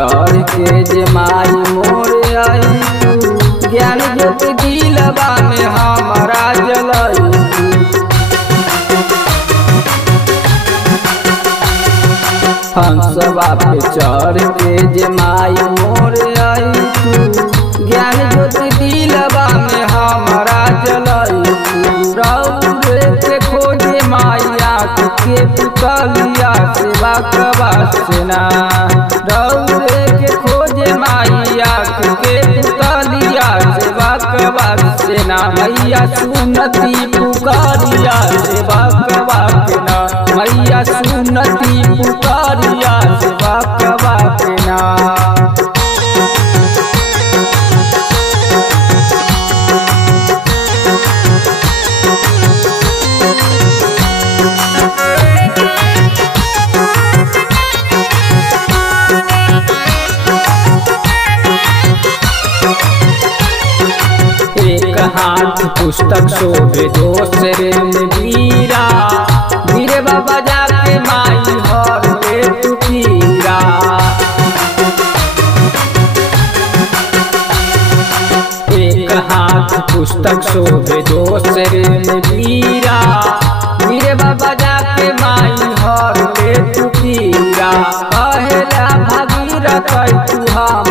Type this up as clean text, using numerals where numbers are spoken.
चढ़ के जे माई मोर आई ज्ञान ज्योति दिलवा में हमारा जलाई। हंसवा पे चढ़ के जे माई मोर आई ज्ञान ज्योति दिलवा में हमारा जलाई। रौरे के खोजे माया के पुतलिया सेवा कबा सेना। रौरे के खोजे माया के पुतलिया सेवा कबा सेना। मैया सुनती पुकारिया सेवा कबा सेना। मैया सुनती पुकारिया सेवा कबा सेना। एक हाथ पुस्तक शोभे दोसरे में वीरा। वीरे बाबा जाके माई हर ले तू पीरा। एक हाथ पुस्तक शोभे दोसरे में वीरा। वीरे बाबा जाके माई हर ले तू पीरा। कहेला भागीरथ तू हम